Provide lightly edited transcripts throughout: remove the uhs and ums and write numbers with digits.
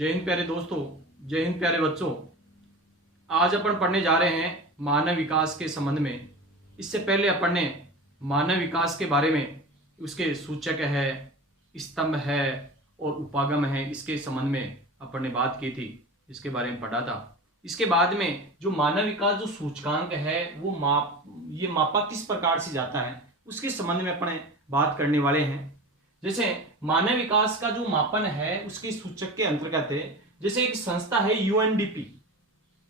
जय हिंद प्यारे दोस्तों, जय हिंद प्यारे बच्चों। आज अपन पढ़ने जा रहे हैं मानव विकास के संबंध में। इससे पहले अपन ने मानव विकास के बारे में, उसके सूचक है, स्तंभ है और उपागम है, इसके संबंध में अपन ने बात की थी, इसके बारे में पढ़ा था। इसके बाद में जो मानव विकास जो सूचकांक है वो मापा किस प्रकार से जाता है उसके संबंध में अपन बात करने वाले हैं। जैसे मानव विकास का जो मापन है उसके सूचक के अंतर्गत है, जैसे एक संस्था है यूएनडीपी,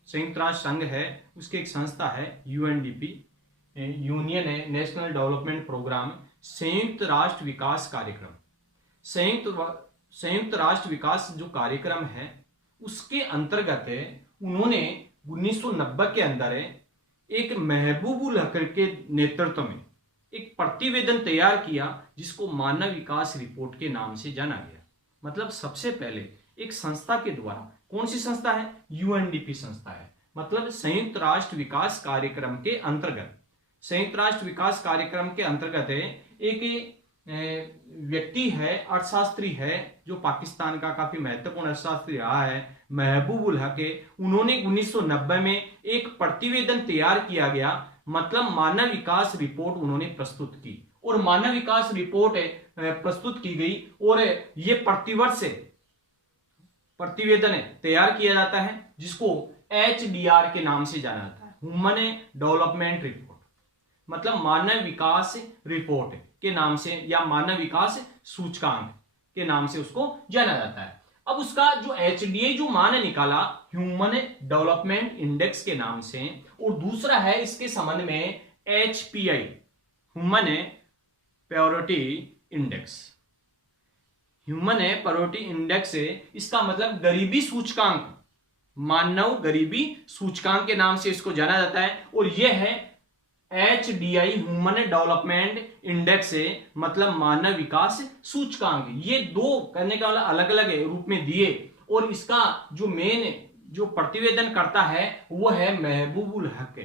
संयुक्त राष्ट्र संघ है, उसकी एक संस्था है यूएनडीपी, यूनियन है नेशनल डेवलपमेंट प्रोग्राम, संयुक्त राष्ट्र विकास कार्यक्रम। संयुक्त राष्ट्र विकास जो कार्यक्रम है उसके अंतर्गत उन्होंने 1990 के अंदर एक महबूबुल हक के नेतृत्व में एक प्रतिवेदन तैयार किया जिसको मानव विकास रिपोर्ट के नाम से जाना गया। मतलब सबसे पहले एक संस्था के द्वारा, कौन सी संस्था है? यूएनडीपी संस्था है, मतलब संयुक्त राष्ट्र विकास कार्यक्रम के अंतर्गत। संयुक्त राष्ट्र विकास कार्यक्रम के अंतर्गत एक व्यक्ति है, अर्थशास्त्री है, जो पाकिस्तान का काफी महत्वपूर्ण अर्थशास्त्री रहा है, महबूबुल हक। उन्होंने 1990 में एक प्रतिवेदन तैयार किया गया, मतलब मानव विकास रिपोर्ट उन्होंने प्रस्तुत की, और मानव विकास रिपोर्ट प्रस्तुत की गई और ये प्रतिवर्ष प्रतिवेदन तैयार किया जाता है जिसको HDR के नाम से जाना जाता है, ह्यूमन डेवलपमेंट रिपोर्ट, मतलब मानव विकास रिपोर्ट के नाम से या मानव विकास सूचकांक के नाम से उसको जाना जाता है। अब उसका जो HDI जो मान निकाला ह्यूमन डेवलपमेंट इंडेक्स के नाम से, और दूसरा है इसके संबंध में HPI, human priority index. Human priority index, इसका मतलब गरीबी सूचकांक, मानव गरीबी सूचकांक के नाम से इसको जाना जाता है, और यह है HDI, ह्यूमन डेवलपमेंट इंडेक्स, मतलब मानव विकास सूचकांक। ये दो करने का अलग अलग रूप में दिए, और इसका जो मेन जो प्रतिवेदन करता है वो है महबूबुल हक,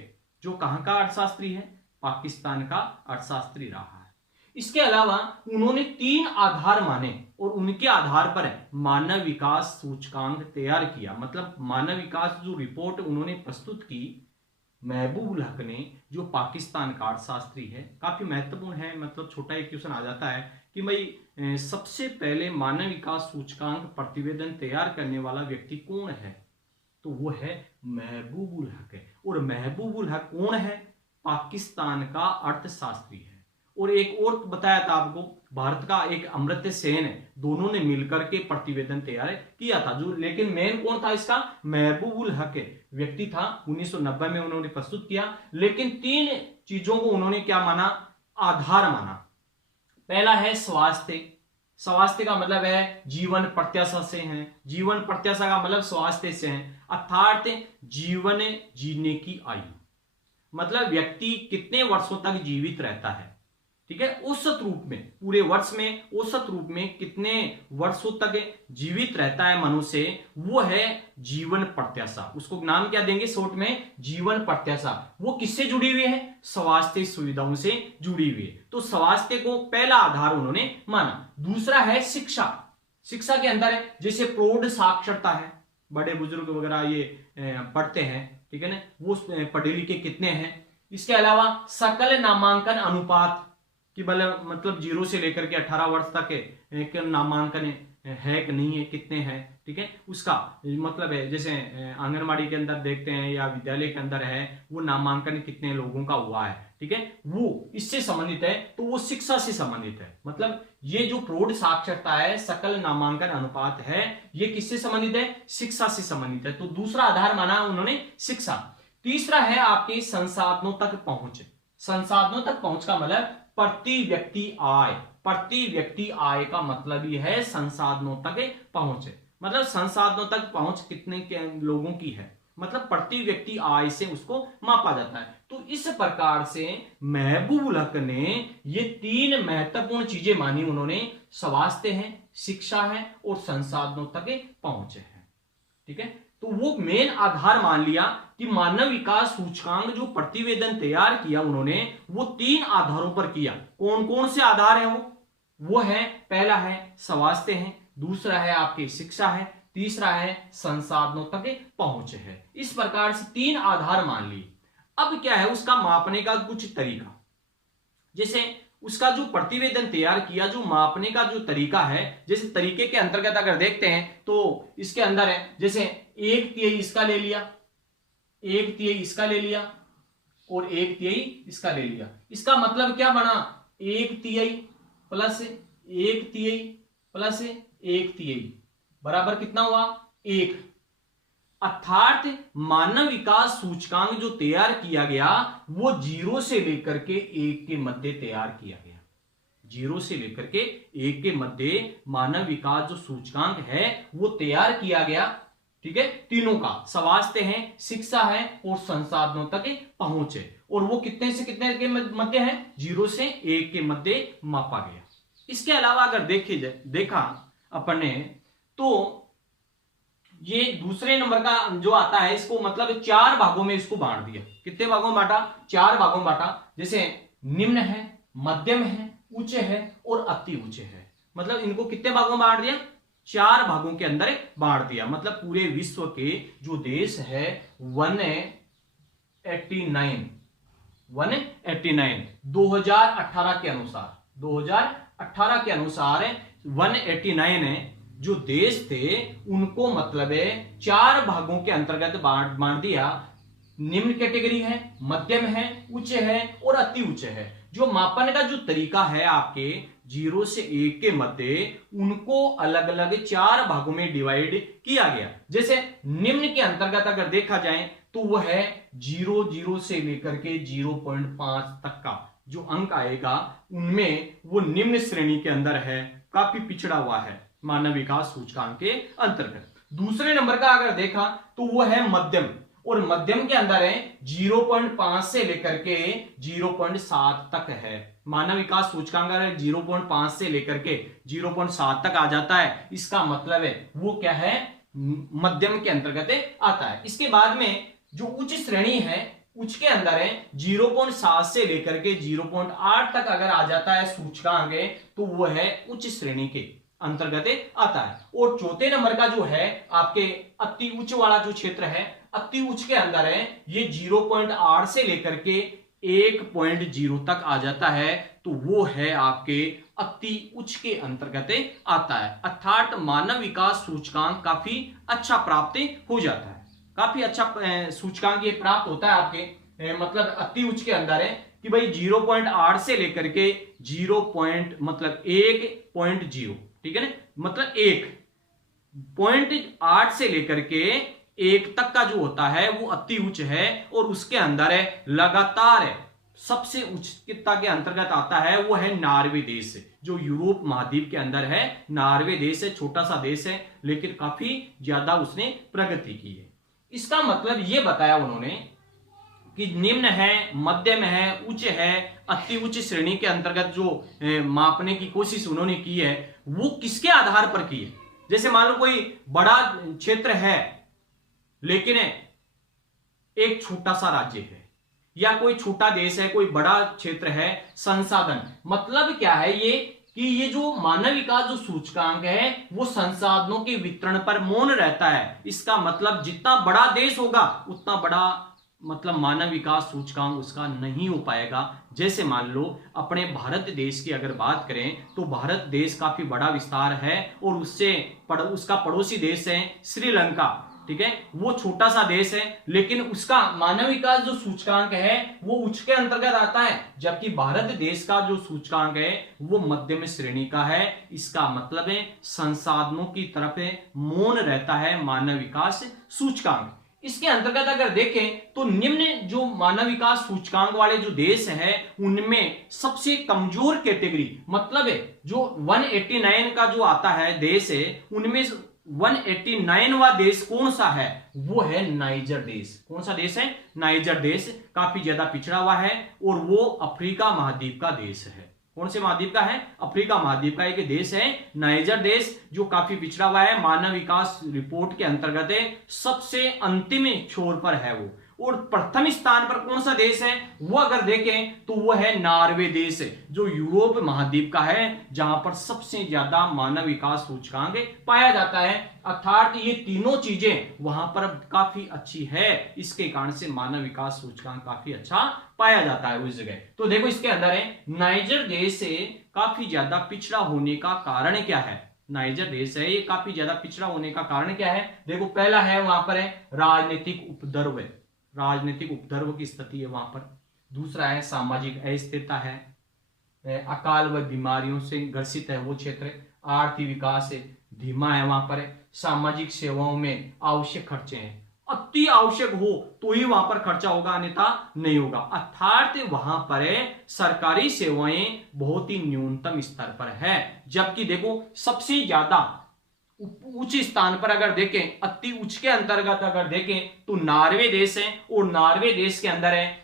जो कहां का अर्थशास्त्री है? पाकिस्तान का अर्थशास्त्री रहा है। इसके अलावा उन्होंने 3 आधार माने और उनके आधार पर मानव विकास सूचकांक तैयार किया। मतलब मानव विकास जो रिपोर्ट उन्होंने प्रस्तुत की महबूबुल हक ने, जो पाकिस्तान का अर्थशास्त्री है, काफी महत्वपूर्ण है। मतलब छोटा एक क्वेश्चन आ जाता है कि भाई सबसे पहले मानव विकास सूचकांक प्रतिवेदन तैयार करने वाला व्यक्ति कौन है? तो वो है महबूबुल हक। और महबूबुल हक कौन है? पाकिस्तान का अर्थशास्त्री है। और एक और बताया था आपको, भारत का एक अमर्त्य सेन, दोनों ने मिलकर के प्रतिवेदन तैयार किया था, जो लेकिन मेन कौन था इसका? महबूबुल हक व्यक्ति था। 1990 में उन्होंने प्रस्तुत किया, लेकिन 3 चीजों को उन्होंने क्या माना? आधार माना। पहला है स्वास्थ्य। स्वास्थ्य का मतलब है जीवन प्रत्याशा से है, जीवन प्रत्याशा का मतलब स्वास्थ्य से है, अर्थात जीवन जीने की आयु, मतलब व्यक्ति कितने वर्षों तक जीवित रहता है। ठीक है, औसत रूप में, पूरे वर्ष में औसत रूप में कितने वर्षों तक जीवित रहता है मनुष्य, वो है जीवन प्रत्याशा। उसको नाम क्या देंगे शॉर्ट में? जीवन प्रत्याशा। वो किससे जुड़ी हुई है? स्वास्थ्य सुविधाओं से जुड़ी हुई है। तो स्वास्थ्य को पहला आधार उन्होंने माना। दूसरा है शिक्षा। शिक्षा के अंदर है जैसे प्रौढ़ साक्षरता है, बड़े बुजुर्ग वगैरह ये पढ़ते हैं, ठीक है ना, वो पढ़े लिखे कितने हैं। इसके अलावा सकल नामांकन अनुपात कि मतलब 0 से लेकर के 18 वर्ष तक के नामांकन है कि नहीं है, कितने हैं, ठीक है, उसका मतलब है। जैसे आंगनबाड़ी के अंदर देखते हैं या विद्यालय के अंदर है, वो नामांकन कितने लोगों का हुआ है, ठीक है, वो इससे संबंधित है। तो वो शिक्षा से संबंधित है। मतलब ये जो प्रौढ़ साक्षरता है, सकल नामांकन अनुपात है, ये किससे संबंधित है? शिक्षा से संबंधित है। तो दूसरा आधार माना उन्होंने शिक्षा। तीसरा है आपके संसाधनों तक पहुंच। संसाधनों तक पहुंच का मतलब प्रति व्यक्ति आय। प्रति व्यक्ति आय का मतलब यह है संसाधनों तक पहुंच, मतलब संसाधनों तक पहुंच कितने के लोगों की है, मतलब प्रति व्यक्ति आय से उसको मापा जाता है। तो इस प्रकार से महबूबुल हक ने ये 3 महत्वपूर्ण चीजें मानी उन्होंने, स्वास्थ्य है, शिक्षा है और संसाधनों तक पहुंच है। ठीक है, तो वो मेन आधार मान लिया कि मानव विकास सूचकांक जो प्रतिवेदन तैयार किया उन्होंने, वो 3 आधारों पर किया। कौन कौन से आधार हैं वो है? पहला है स्वास्थ्य है, दूसरा है आपकी शिक्षा है, तीसरा है संसाधनों तक पहुंच है। इस प्रकार से 3 आधार मान लिए। अब क्या है उसका मापने का कुछ तरीका, जैसे उसका जो प्रतिवेदन तैयार किया, जो मापने का जो तरीका है, जैसे तरीके के अंतर्गत अगर देखते हैं तो इसके अंदर है जैसे 1/3 इसका ले लिया, 1/3 इसका ले लिया और 1/3 इसका ले लिया। इसका मतलब क्या बना, 1/3 प्लस 1/3 प्लस 1/3 बराबर कितना हुआ 1। अर्थात मानव विकास सूचकांक जो तैयार किया गया वो 0 से लेकर के 1 के मध्य तैयार किया गया। 0 से लेकर के 1 के मध्य मानव विकास जो सूचकांक है वो तैयार किया गया। ठीक है, तीनों का स्वास्थ्य है, शिक्षा है और संसाधनों तक पहुंच है। और वो कितने से कितने के मध्य है, 0 से 1 के मध्य मापा गया। इसके अलावा अगर देखा अपन ने तो ये दूसरे नंबर का जो आता है इसको मतलब 4 भागों में इसको बांट दिया। कितने भागों में बांटा, 4 भागों में बांटा। जैसे निम्न है, मध्यम है, उच्च है और अति उच्च है। मतलब इनको कितने भागों में बांट दिया, 4 भागों के अंदर बांट दिया। मतलब पूरे विश्व के जो देश है 189 2018 के अनुसार 2018 के अनुसार 189 जो देश थे उनको मतलब है 4 भागों के अंतर्गत बांट दिया। निम्न कैटेगरी है, मध्यम है, उच्च है और अति उच्च है। जो मापन का जो तरीका है आपके 0 से 1 के मध्य उनको अलग अलग 4 भागों में डिवाइड किया गया। जैसे निम्न के अंतर्गत अगर देखा जाए तो वह है 0 से लेकर के 0.5 तक का जो अंक आएगा उनमें वो निम्न श्रेणी के अंदर है, काफी पिछड़ा हुआ है मानव विकास सूचकांक के अंतर्गत। दूसरे नंबर का अगर देखा तो वो है मध्यम, और मध्यम के अंदर है 0.5 से लेकर के 0.7 तक है। मानव विकास सूचकांक अगर 0.5 से लेकर के 0.7 तक आ जाता है इसका मतलब है वो क्या है, मध्यम के अंतर्गत आता है। इसके बाद में जो उच्च श्रेणी है, उच्च के अंदर है 0.7 से लेकर के 0.8 तक अगर आ जाता है सूचकांक तो वो है उच्च श्रेणी के अंतर्गत आता है। और चौथे नंबर का जो है आपके अति उच्च वाला जो क्षेत्र है, अति उच्च के अंदर है ये 0.8 से लेकर के 1.0 तक आ जाता है तो वो है आपके अति उच्च के अंतर्गत आता है। अर्थात मानव विकास सूचकांक काफी अच्छा प्राप्त हो जाता है, काफी अच्छा सूचकांक ये प्राप्त होता है आपके मतलब अति उच्च के अंदर है कि भाई 0.8 से लेकर के 1.0, ठीक है ना, मतलब 1.8 से लेकर के 1 तक का जो होता है वो अति उच्च है। और उसके अंदर है लगातार सबसे उच्चता के अंतर्गत आता है वो है नॉर्वे देश, जो यूरोप महाद्वीप के अंदर है। नॉर्वे देश है, छोटा सा देश है लेकिन काफी ज्यादा उसने प्रगति की है। इसका मतलब ये बताया उन्होंने कि निम्न है, मध्यम है, उच्च है, अति उच्च श्रेणी के अंतर्गत जो मापने की कोशिश उन्होंने की है वो किसके आधार पर की है। जैसे मान लो कोई बड़ा क्षेत्र है लेकिन एक छोटा सा राज्य है, या कोई छोटा देश है, कोई बड़ा क्षेत्र है, संसाधन मतलब क्या है ये कि ये जो मानव विकास जो सूचकांक है वो संसाधनों के वितरण पर मौन रहता है। इसका मतलब जितना बड़ा देश होगा उतना बड़ा मतलब मानव विकास सूचकांक उसका नहीं हो पाएगा। जैसे मान लो अपने भारत देश की अगर बात करें तो भारत देश काफी बड़ा विस्तार है और उसका पड़ोसी देश है श्रीलंका, ठीक है, वो छोटा सा देश है लेकिन उसका मानव विकास जो सूचकांक है वो उच्च के अंतर्गत आता है, जबकि भारत देश का जो सूचकांक है वो मध्यम श्रेणी का है। इसका मतलब है संसाधनों की तरफ मौन रहता है मानव विकास सूचकांक। इसके अंतर्गत अगर देखें तो निम्न जो मानव विकास सूचकांक वाले जो देश है उनमें सबसे कमजोर कैटेगरी मतलब है जो 189 का जो आता है देश है उनमें 189वां देश कौन सा है, वो है नाइजर देश। कौन सा देश है, नाइजर देश, काफी ज्यादा पिछड़ा हुआ है और वो अफ्रीका महाद्वीप का देश है। कौन से महाद्वीप का है, अफ्रीका महाद्वीप का एक देश है नाइजर देश, जो काफी पिछड़ा हुआ है। मानव विकास रिपोर्ट के अंतर्गत सबसे अंतिम छोर पर है वो, और प्रथम स्थान पर कौन सा देश है वो अगर देखें तो वो है नॉर्वे देश, जो यूरोप महाद्वीप का है, जहां पर सबसे ज्यादा मानव विकास सूचकांक पाया जाता है। अर्थात ये तीनों चीजें वहां पर काफी अच्छी है, इसके कारण से मानव विकास सूचकांक काफी अच्छा पाया जाता है उस जगह। तो देखो इसके अंदर है नाइजर देश से काफी ज्यादा पिछड़ा होने का कारण क्या है। नाइजर देश है ये काफी ज्यादा पिछड़ा होने का कारण क्या है, देखो पहला है वहां पर है राजनीतिक उपद्रव, राजनीतिक उपद्रव की स्थिति है वहां पर। दूसरा है सामाजिक अस्थिरता है, अकाल व बीमारियों से ग्रसित है वो क्षेत्र। आर्थिक विकास है धीमा है वहां पर। सामाजिक सेवाओं में आवश्यक खर्चे हैं, अति आवश्यक हो तो ही वहां पर खर्चा होगा, अन्यथा नहीं होगा। अर्थात वहां पर सरकारी सेवाएं बहुत ही न्यूनतम स्तर पर है। जबकि देखो सबसे ज्यादा उच्च स्थान पर अगर देखें, अति उच्च के अंतर्गत अगर देखें तो नॉर्वे देश है, और नॉर्वे देश के अंदर है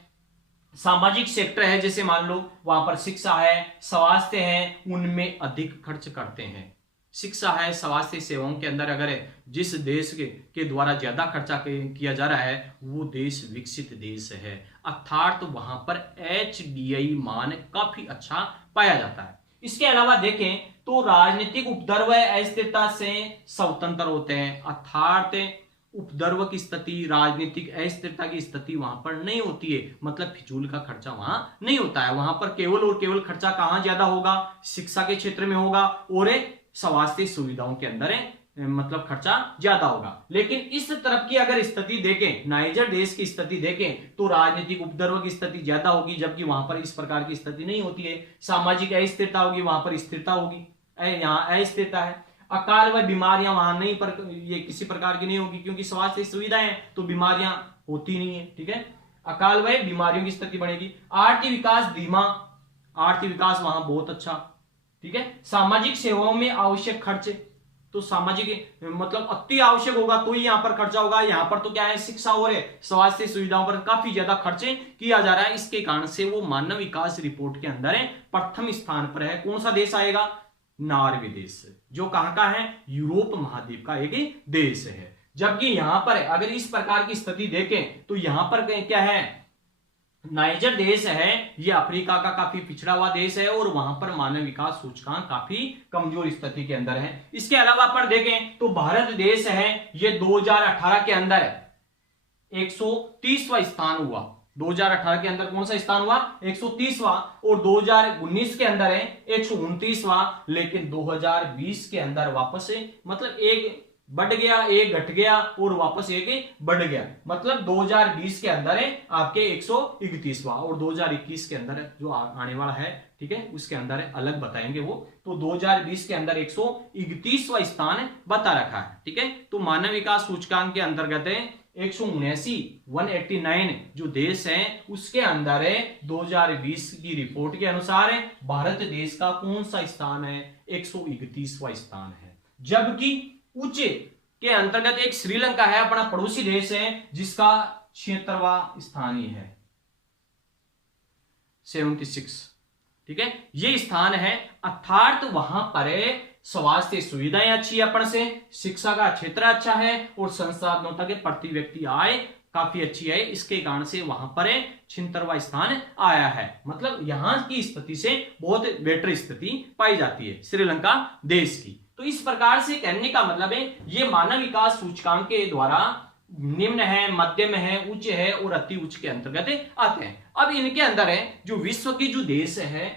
सामाजिक सेक्टर है, जैसे मान लो वहां पर शिक्षा है, स्वास्थ्य है, उनमें अधिक खर्च करते हैं। शिक्षा है, स्वास्थ्य सेवाओं के अंदर अगर जिस देश के द्वारा ज्यादा खर्चा किया जा रहा है वो देश विकसित देश है। अर्थात तो वहां पर HDI मान काफी अच्छा पाया जाता है। इसके अलावा देखें तो राजनीतिक उपद्रव अस्थिरता से स्वतंत्र होते हैं। अर्थात उपद्रव की स्थिति, राजनीतिक अस्थिरता की स्थिति वहां पर नहीं होती है, मतलब फिजूल का खर्चा वहां नहीं होता है। वहां पर केवल और केवल खर्चा कहां ज्यादा होगा, शिक्षा के क्षेत्र में होगा और स्वास्थ्य सुविधाओं के अंदर मतलब खर्चा ज्यादा होगा। लेकिन इस तरफ की अगर स्थिति देखें, नाइजर देश की स्थिति देखें तो राजनीतिक उपद्रव की स्थिति ज्यादा होगी, जबकि वहां पर इस प्रकार की स्थिति नहीं होती है। सामाजिक अस्थिरता होगी, वहां पर स्थिरता होगी, यहाँ अस्थिरता है। अकाल व बीमारियां वहां नहीं पर ये किसी प्रकार की नहीं होगी, क्योंकि स्वास्थ्य सुविधाएं तो बीमारियां होती नहीं है। ठीक है, अकाल व बीमारियों की स्थिति बढ़ेगी। आर्थिक विकास धीमा, आर्थिक विकास वहां बहुत अच्छा। ठीक है, सामाजिक सेवाओं में आवश्यक खर्च, तो सामाजिक मतलब अति आवश्यक होगा तो ही यहां पर खर्चा होगा। यहां पर तो क्या है, शिक्षा और स्वास्थ्य सुविधाओं पर काफी ज्यादा खर्चे किया जा रहा है। इसके कारण से वो मानव विकास रिपोर्ट के अंदर प्रथम स्थान पर है। कौन सा देश आएगा, नॉर्वे देश, जो कहां का है, यूरोप महाद्वीप का एक देश है। जबकि यहां पर अगर इस प्रकार की स्थिति देखें तो यहां पर क्या है, नाइजर देश है, ये अफ्रीका का काफी पिछड़ा हुआ देश है और वहां पर मानव विकास सूचकांक काफी कमजोर स्थिति के अंदर है। इसके अलावा पर देखें तो भारत देश है, ये 2018 के अंदर 130वां स्थान हुआ। 2018 के अंदर कौन सा स्थान हुआ, 130वां, और 2019 के अंदर है 129वां। लेकिन 2020 के अंदर वापस मतलब एक बढ़ गया, एक घट गया और वापस एक बढ़ गया। मतलब 2020 के अंदर है आपके 131वां, और 2021 के अंदर जो आने वाला है, ठीक है, उसके अंदर अलग बताएंगे वो। तो 2020 के अंदर 131वां स्थान बता रखा है। ठीक है, तो मानव विकास सूचकांक के अंतर्गत है 189 जो देश है उसके अंदर है 2020 की रिपोर्ट के अनुसार भारत देश का कौन सा स्थान है, 131वां स्थान है। जबकि उच्च के अंतर्गत एक श्रीलंका है, अपना पड़ोसी देश है, जिसका 76वां स्थान ही है, 76। ठीक है, ये स्थान है। अर्थात वहां पर स्वास्थ्य सुविधाएं अच्छी है, अपन से शिक्षा का क्षेत्र अच्छा है और संसाधनों तक प्रति व्यक्ति आय काफी अच्छी है। इसके कारण से वहां पर 76वां स्थान आया है। मतलब यहां की स्थिति से बहुत बेटर स्थिति पाई जाती है श्रीलंका देश की। तो इस प्रकार से कहने का मतलब है ये मानव विकास सूचकांक के द्वारा निम्न है, मध्यम है, उच्च है और अति उच्च के अंतर्गत आते हैं। अब इनके अंदर है जो विश्व की जो देश है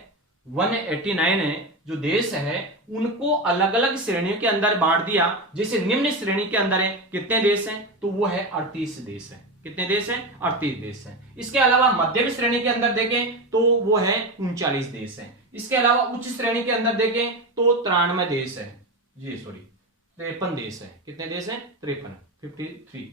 189 है जो देश है, उनको अलग अलग श्रेणियों के अंदर बांट दिया। जैसे निम्न श्रेणी के अंदर है कितने देश हैं, तो वो है 38 देश है। कितने देश हैं, 38 देश हैं। इसके अलावा मध्यम श्रेणी के अंदर देखें तो वो है 39 देश हैं। इसके अलावा उच्च श्रेणी के अंदर देखें तो 93 देश है, 53 देश है। कितने देश हैं, 53।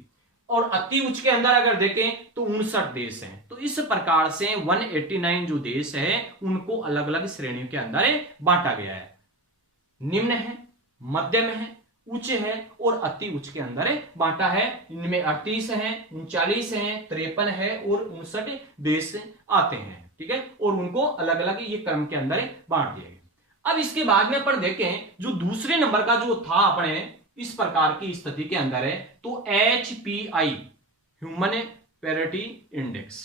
और अति उच्च के अंदर अगर देखें तो 59 देश हैं। तो इस प्रकार से 189 जो देश है उनको अलग अलग श्रेणियों के अंदर बांटा गया है। निम्न है, मध्यम है, उच्च है और अति उच्च के अंदर बांटा है। इनमें 38 है, 39 है, 53 है और 59 देश आते हैं। ठीक है, और उनको अलग अलग ये क्रम के अंदर बांट दिया गया। अब इसके बाद में अपन देखें जो दूसरे नंबर का जो था अपने इस प्रकार की स्थिति के अंदर है, तो HPI ह्यूमन पैरिटी इंडेक्स,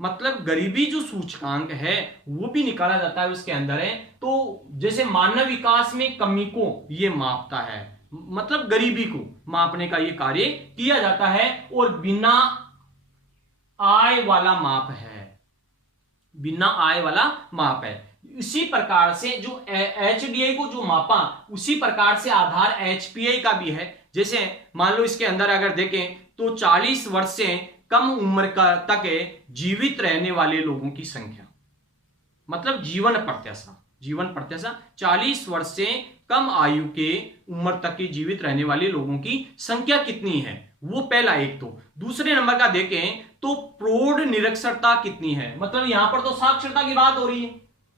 मतलब गरीबी जो सूचकांक है वो भी निकाला जाता है उसके अंदर है। तो जैसे मानव विकास में कमी को ये मापता है, मतलब गरीबी को मापने का ये कार्य किया जाता है, और बिना आय वाला माप है, बिना आय वाला माप है। इसी प्रकार से जो HDI को जो मापा उसी प्रकार से आधार HPI का भी है। जैसे मान लो इसके अंदर अगर देखें तो 40 वर्ष से कम उम्र का तक जीवित रहने वाले लोगों की संख्या, मतलब जीवन प्रत्याशा 40 वर्ष से कम आयु के उम्र तक के जीवित रहने वाले लोगों की संख्या कितनी है, वो पहला एक। तो दूसरे नंबर का देखें तो प्रौढ़ निरक्षरता कितनी है, मतलब यहां पर तो साक्षरता की बात हो रही है,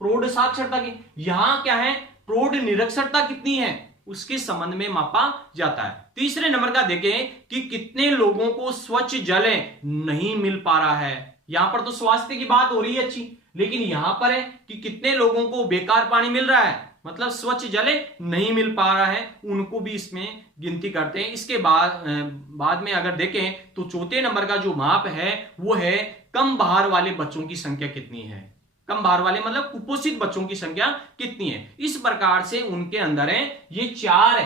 प्रौढ़ साक्षरता की, यहां क्या है प्रौढ़ निरक्षरता कितनी है उसके संबंध में मापा जाता है। तीसरे नंबर का देखें कि कितने लोगों को स्वच्छ जल नहीं मिल पा रहा है, यहां पर तो स्वास्थ्य की बात हो रही है अच्छी, लेकिन यहां पर है कि कितने लोगों को बेकार पानी मिल रहा है, मतलब स्वच्छ जल नहीं मिल पा रहा है, उनको भी इसमें गिनती करते हैं। इसके बाद में अगर देखें तो चौथे नंबर का जो माप है वो है कम भार वाले बच्चों की संख्या कितनी है, कम भार वाले मतलब कुपोषित बच्चों की संख्या कितनी है। इस प्रकार से उनके अंदर है ये 4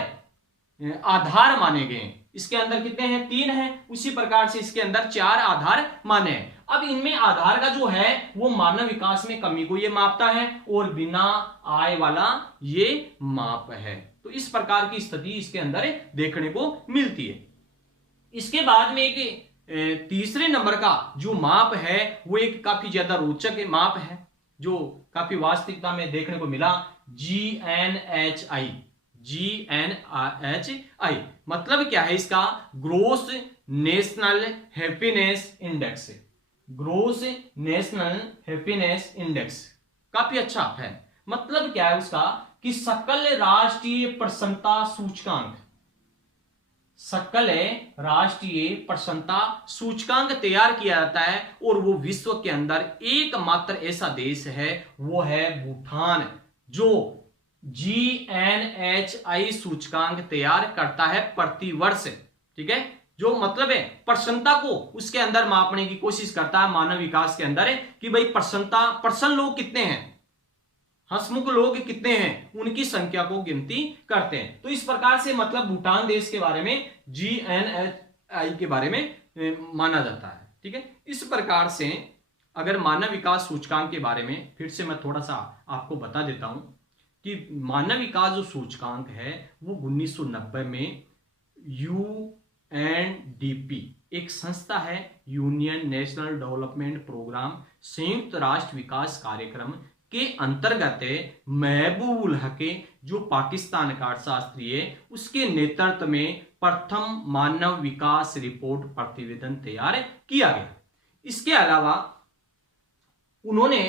आधार माने गए। इसके अंदर कितने हैं, 3 हैं, उसी प्रकार से इसके अंदर 4 आधार माने हैं। अब इनमें आधार का जो है वो मानव विकास में कमी को ये मापता है और बिना आय वाला ये माप है। तो इस प्रकार की स्थिति इसके अंदर देखने को मिलती है। इसके बाद में एक तीसरे नंबर का जो माप है वो एक काफी ज्यादा रोचक माप है जो काफी वास्तविकता में देखने को मिला, GNHI। मतलब क्या है इसका, gross national happiness index, gross national happiness index काफी अच्छा है। मतलब क्या है उसका कि सकल राष्ट्रीय प्रसन्नता सूचकांक, सकल राष्ट्रीय प्रसन्नता सूचकांक तैयार किया जाता है और वो विश्व के अंदर एकमात्र ऐसा देश है वो है भूटान जो GNHI सूचकांक तैयार करता है प्रति वर्ष। ठीक है, जो मतलब है प्रसन्नता को उसके अंदर मापने की कोशिश करता है मानव विकास के अंदर है कि भाई प्रसन्न लोग कितने हैं, हंसमुख लोग कितने हैं, उनकी संख्या को गिनती करते हैं। तो इस प्रकार से मतलब भूटान देश के बारे में GNHI के बारे में माना जाता है। ठीक है, इस प्रकार से अगर मानव विकास सूचकांक के बारे में फिर से मैं थोड़ा सा आपको बता देता हूं कि मानव विकास जो सूचकांक है वो 1990 में UNDP एक संस्था है, यूनियन नेशनल डेवलपमेंट प्रोग्राम, संयुक्त राष्ट्र विकास कार्यक्रम के अंतर्गत महबूबुल हक जो पाकिस्तान का अर्थशास्त्री है उसके नेतृत्व में प्रथम मानव विकास रिपोर्ट प्रतिवेदन तैयार किया गया। इसके अलावा उन्होंने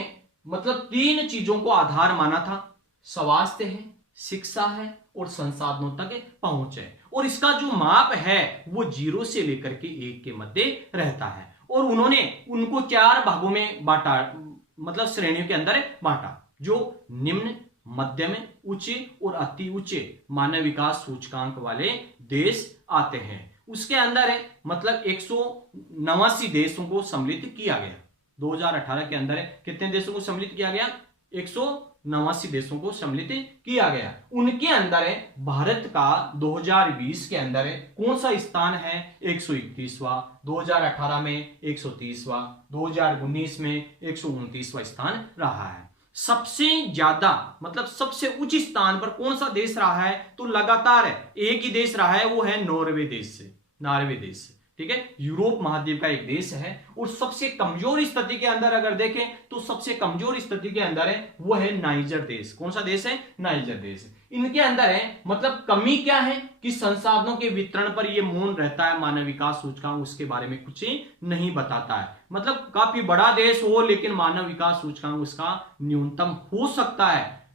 मतलब 3 चीजों को आधार माना था, स्वास्थ्य है, शिक्षा है और संसाधनों तक पहुंच है, और इसका जो माप है वो 0 से लेकर के 1 के मध्य रहता है। और उन्होंने उनको 4 भागों में बांटा, मतलब श्रेणियों के अंदर बांटा, जो निम्न, मध्यम, उच्च और अति उच्च मानव विकास सूचकांक वाले देश आते हैं। उसके अंदर है मतलब 189 देशों को सम्मिलित किया गया। 2018 के अंदर कितने देशों को सम्मिलित किया गया, 189 देशों को सम्मिलित किया गया। उनके अंदर है भारत का 2020 के अंदर है कौन सा स्थान है, 131वां, 2018 में 130वां, 2019 में 129वां स्थान रहा है। सबसे ज्यादा मतलब सबसे उच्च स्थान पर कौन सा देश रहा है, तो लगातार एक ही देश रहा है, वो है नॉर्वे देश। ठीक है, यूरोप महाद्वीप का एक देश है। और सबसे कमजोर स्थिति के अंदर अगर देखें तो सबसे कमजोर स्थिति के अंदर है वो है नाइजर देश। कौन सा देश है, नाइजर देश। इनके अंदर है मतलब कमी क्या है कि संसाधनों के वितरण पर ये मौन रहता है, मानव विकास सूचकांक उसके बारे में कुछ नहीं बताता है। मतलब काफी बड़ा देश हो लेकिन मानव विकास सूचकांक उसका न्यूनतम हो सकता है।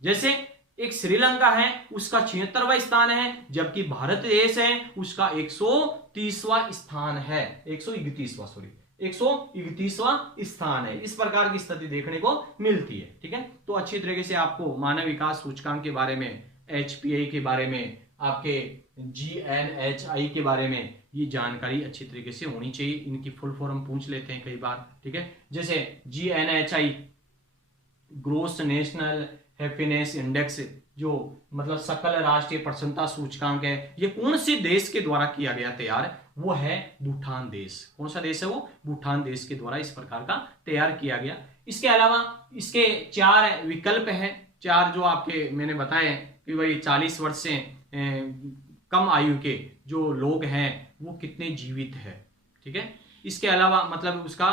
जैसे एक श्रीलंका है उसका 76वां स्थान है, जबकि भारत देश है उसका 130वां स्थान है, 131वां स्थान है। इस प्रकार की स्थिति देखने को मिलती है। ठीक है, तो अच्छी तरीके से आपको मानव विकास सूचकांक के बारे में, HPI के बारे में, आपके GNHI के बारे में ये जानकारी अच्छी तरीके से होनी चाहिए। इनकी फुल फॉर्म पूछ लेते हैं कई बार, ठीक है। जैसे GNHI, gross national happiness index, जो मतलब सकल राष्ट्रीय प्रसन्नता सूचकांक है, ये कौन से देश के द्वारा किया गया तैयार? वो है भूटान देश। कौन सा देश है वो? भूटान देश के द्वारा इस प्रकार का तैयार किया गया। इसके अलावा इसके 4 विकल्प हैं, 4 जो आपके मैंने बताए कि भाई 40 वर्ष से कम आयु के जो लोग हैं वो कितने जीवित है, ठीक है। इसके अलावा मतलब उसका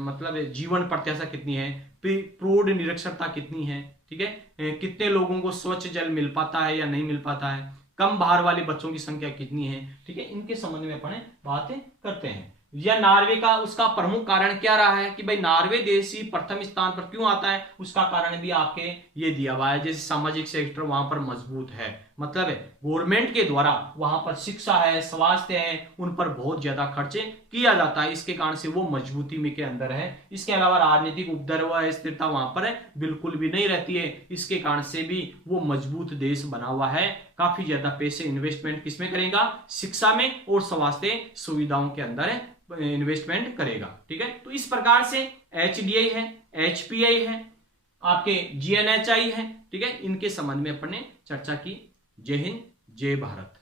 मतलब जीवन प्रत्याशा कितनी है, प्रौढ़ निरक्षरता कितनी है, ठीक है, कितने लोगों को स्वच्छ जल मिल पाता है या नहीं मिल पाता है, कम भार वाले बच्चों की संख्या कितनी है, ठीक है। इनके संबंध में अपन बातें करते हैं। या नॉर्वे का उसका प्रमुख कारण क्या रहा है कि भाई नॉर्वे देश ही प्रथम स्थान पर क्यों आता है, उसका कारण भी आपके ये दिया हुआ है। जैसे सामाजिक सेक्टर वहां पर मजबूत है, मतलब गवर्नमेंट के द्वारा वहां पर शिक्षा है, स्वास्थ्य है, उन पर बहुत ज्यादा खर्चे किया जाता है, इसके कारण से वो मजबूती में के अंदर है। इसके अलावा राजनीतिक उपद्रव स्थिरता वहां पर बिल्कुल भी नहीं रहती है, इसके कारण से भी वो मजबूत देश बना हुआ है। काफी ज्यादा पैसे इन्वेस्टमेंट किसमें करेगा? शिक्षा में और स्वास्थ्य सुविधाओं के अंदर इन्वेस्टमेंट करेगा, ठीक है। तो इस प्रकार से HDI है, HPI है, आपके GNHI है, ठीक है। इनके संबंध में अपन ने चर्चा की। जय हिंद, जय भारत।